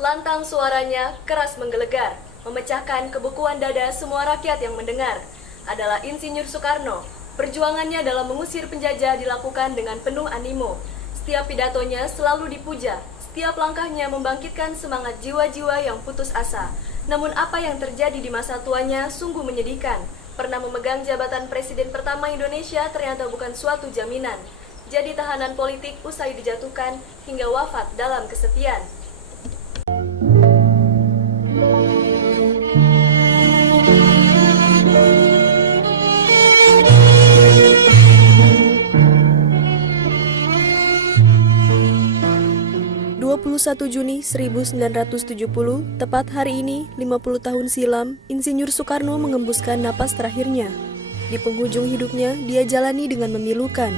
Lantang suaranya keras menggelegar, memecahkan kebukuan dada semua rakyat yang mendengar. Adalah Insinyur Soekarno. Perjuangannya dalam mengusir penjajah dilakukan dengan penuh animo. Setiap pidatonya selalu dipuja. Setiap langkahnya membangkitkan semangat jiwa-jiwa yang putus asa. Namun apa yang terjadi di masa tuanya sungguh menyedihkan. Pernah memegang jabatan Presiden pertama Indonesia ternyata bukan suatu jaminan. Jadi tahanan politik usai dijatuhkan hingga wafat dalam kesepian. Juni 1970, tepat hari ini, 50 tahun silam, Insinyur Soekarno mengembuskan napas terakhirnya. Di penghujung hidupnya, dia jalani dengan memilukan.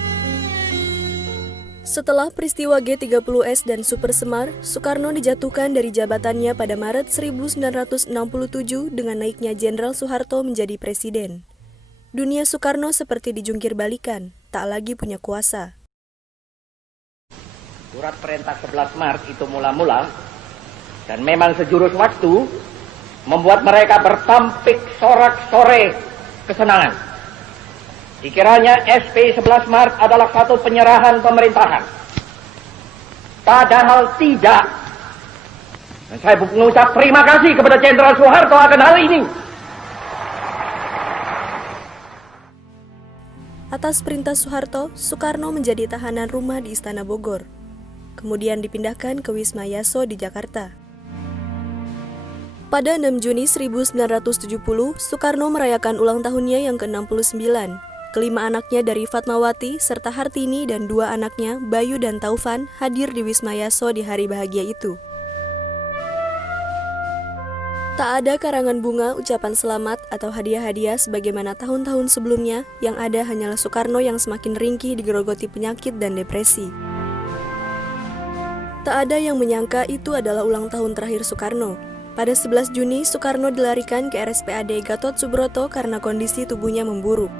Setelah peristiwa G30S dan Super Semar, Soekarno dijatuhkan dari jabatannya pada Maret 1967 dengan naiknya Jenderal Soeharto menjadi presiden. Dunia Soekarno seperti dijungkir balikan, tak lagi punya kuasa. Surat perintah 11 Maret itu mula-mula dan memang sejurus waktu membuat mereka bertampik sorak-sore kesenangan. Dikiranya SP 11 Maret adalah satu penyerahan pemerintahan. Padahal tidak. Dan saya mengucap terima kasih kepada Jenderal Soeharto akan hal ini. Atas perintah Soeharto, Soekarno menjadi tahanan rumah di Istana Bogor. Kemudian dipindahkan ke Wisma Yaso di Jakarta. Pada 6 Juni 1970, Soekarno merayakan ulang tahunnya yang ke-69. Kelima anaknya dari Fatmawati serta Hartini dan dua anaknya, Bayu dan Taufan, hadir di Wisma Yaso di hari bahagia itu. Tak ada karangan bunga, ucapan selamat, atau hadiah-hadiah sebagaimana tahun-tahun sebelumnya, yang ada hanyalah Soekarno yang semakin ringkih digerogoti penyakit dan depresi. Tak ada yang menyangka itu adalah ulang tahun terakhir Soekarno. Pada 11 Juni, Soekarno dilarikan ke RSPAD Gatot Subroto karena kondisi tubuhnya memburuk.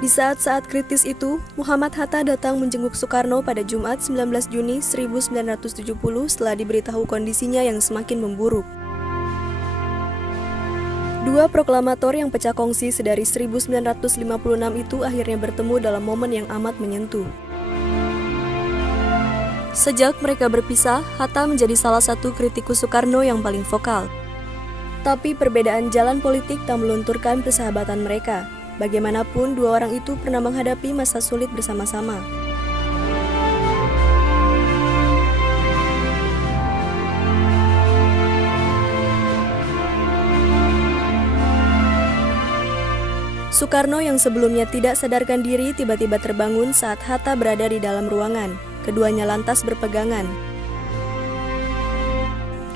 Di saat-saat kritis itu, Muhammad Hatta datang menjenguk Soekarno pada Jumat 19 Juni 1970 setelah diberitahu kondisinya yang semakin memburuk. Dua proklamator yang pecah kongsi sedari 1956 itu akhirnya bertemu dalam momen yang amat menyentuh. Sejak mereka berpisah, Hatta menjadi salah satu kritikus Soekarno yang paling vokal. Tapi perbedaan jalan politik tak melunturkan persahabatan mereka. Bagaimanapun, dua orang itu pernah menghadapi masa sulit bersama-sama. Soekarno yang sebelumnya tidak sadarkan diri tiba-tiba terbangun saat Hatta berada di dalam ruangan. Keduanya lantas berpegangan.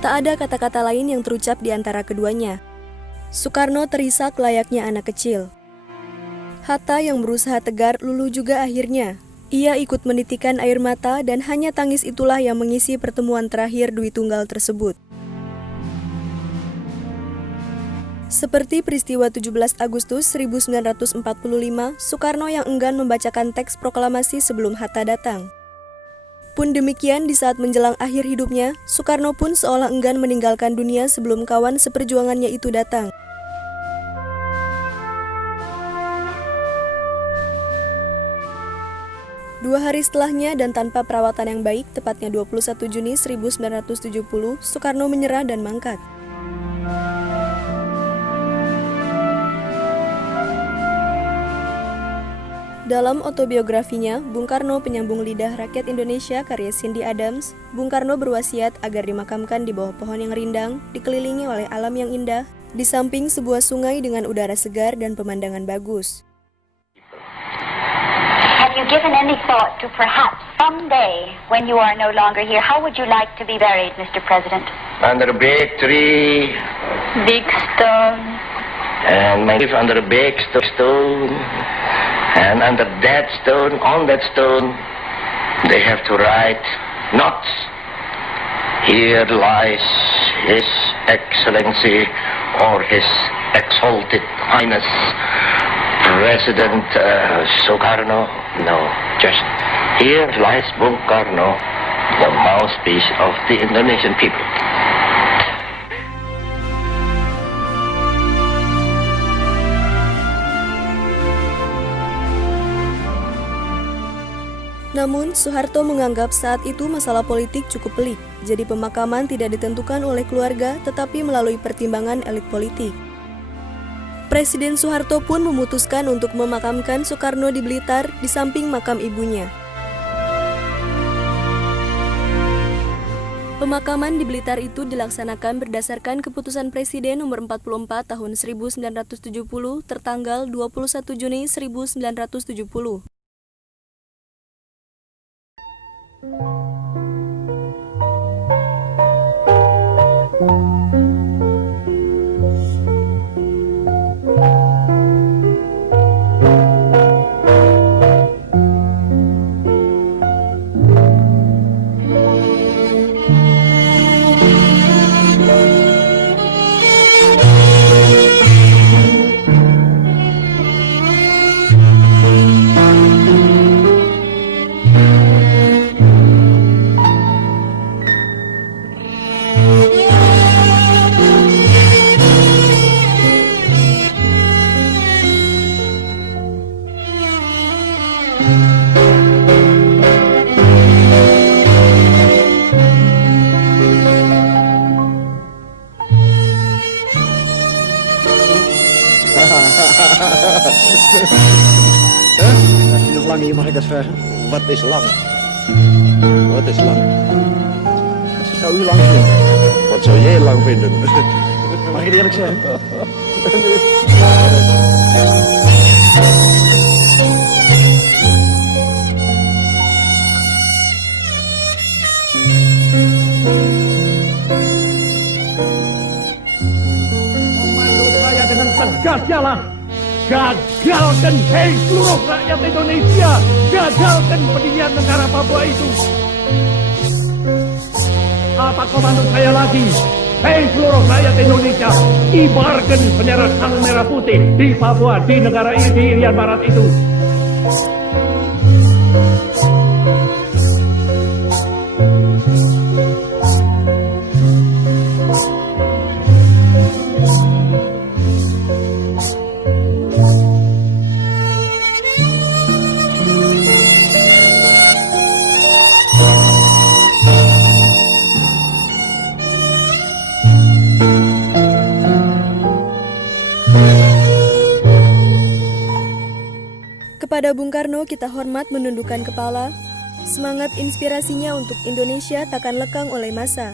Tak ada kata-kata lain yang terucap di antara keduanya. Soekarno terisak layaknya anak kecil. Hatta yang berusaha tegar luluh juga akhirnya. Ia ikut menitikan air mata dan hanya tangis itulah yang mengisi pertemuan terakhir Dwi Tunggal tersebut. Seperti peristiwa 17 Agustus 1945, Soekarno yang enggan membacakan teks proklamasi sebelum Hatta datang. Pun demikian di saat menjelang akhir hidupnya, Soekarno pun seolah enggan meninggalkan dunia sebelum kawan seperjuangannya itu datang. Dua hari setelahnya dan tanpa perawatan yang baik, tepatnya 21 Juni 1970, Soekarno menyerah dan mangkat. Dalam autobiografinya, Bung Karno Penyambung Lidah Rakyat Indonesia karya Cindy Adams, Bung Karno berwasiat agar dimakamkan di bawah pohon yang rindang, dikelilingi oleh alam yang indah, di samping sebuah sungai dengan udara segar dan pemandangan bagus. Have you given any thought to perhaps someday, when you are no longer here, how would you like to be buried, Mr. President? Under a big tree. Big stone. And maybe under a big stone. And under that stone, on that stone, they have to write, not, here lies His Excellency or His Exalted Highness, President Sukarno, no, just here lies Bung Karno, the mouthpiece of the Indonesian people. Namun, Soeharto menganggap saat itu masalah politik cukup pelik, jadi pemakaman tidak ditentukan oleh keluarga tetapi melalui pertimbangan elit politik. Presiden Soeharto pun memutuskan untuk memakamkan Soekarno di Blitar di samping makam ibunya. Pemakaman di Blitar itu dilaksanakan berdasarkan keputusan Presiden nomor 44 tahun 1970 tertanggal 21 Juni 1970. Als je nog lang hier, mag ik dat vragen? Wat is lang? Wat is lang? Wat zou u lang vinden? Wat zou jij lang vinden? Mag ik het eerlijk zeggen? Komando saya dengan tegas jalan. Gagalkan, hei seluruh rakyat Indonesia, gagalkan pendirian negara Papua itu. Apa komando saya lagi? Hei seluruh rakyat Indonesia, ibarkan bendera sang merah putih di Papua, di negara ini, di Irian Barat itu. Kepada Bung Karno kita hormat menundukkan kepala. Semangat inspirasinya untuk Indonesia takkan lekang oleh masa.